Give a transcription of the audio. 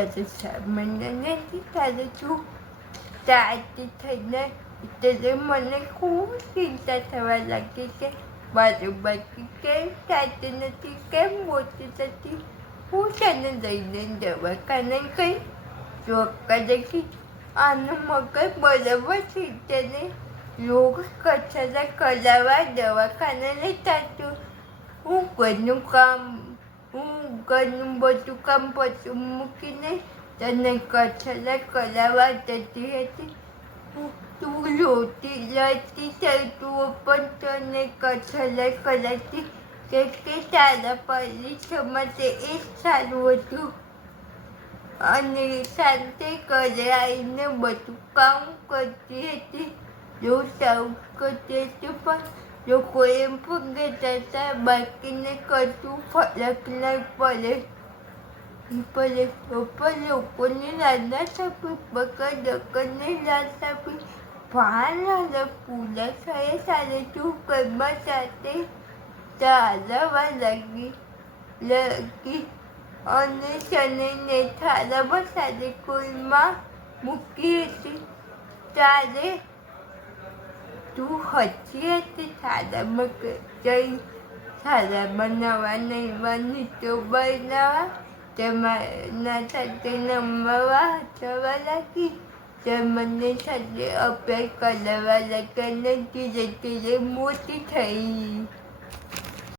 ત્યારે સામાન્ય નથી ત્યારે તું તાતી થઈને ત્યારે મને ખૂબ ચિંતા થવા લાગી કે મારું બાકી કેમ થતું નથી, કેમ મોટી થતી. હું તને લઈને દવાખાને ગઈ. ડૉક્ટરે કીધું આનું મગજ બરાબર છે તેને રોગ કચરા કરાવવા દવાખાને લેતા તું. હું ઘરનું બધું કામ પછી મૂકીને તને કચરા કરાવવા જતી હતી. તું રોતી લડતી થતું પણ તને કચરા કરાવતી કે તારા પરીક્ષા માટે એ જ સારું હતું. અને શાંતિ ઘરે આવીને બધું કામ કરતી હતી. રોજ આવું કરતી હતી પણ લોકો એમ પણ કહેતા હતા બાકીને કશું ફરક ના પડે. પણ લોકોને રાંધા આપી બગર ડગરને રાત આપી ભાન પૂરા થયે ત્યારે તું ઘરમાં સાથે ચાલવા લાગી અને તને થાળામાં સાથે કોઈમાં મૂકી હતી ત્યારે તું હસી હતી. થાળામાં જઈ થાળામાં નવા નૃત્યો બનાવવા તેના સાથે નમવા હસવા લાગી. મને સાથે અભ્યાસ કરવા લાગી અને ધીરે ધીરે મોટી થઈ.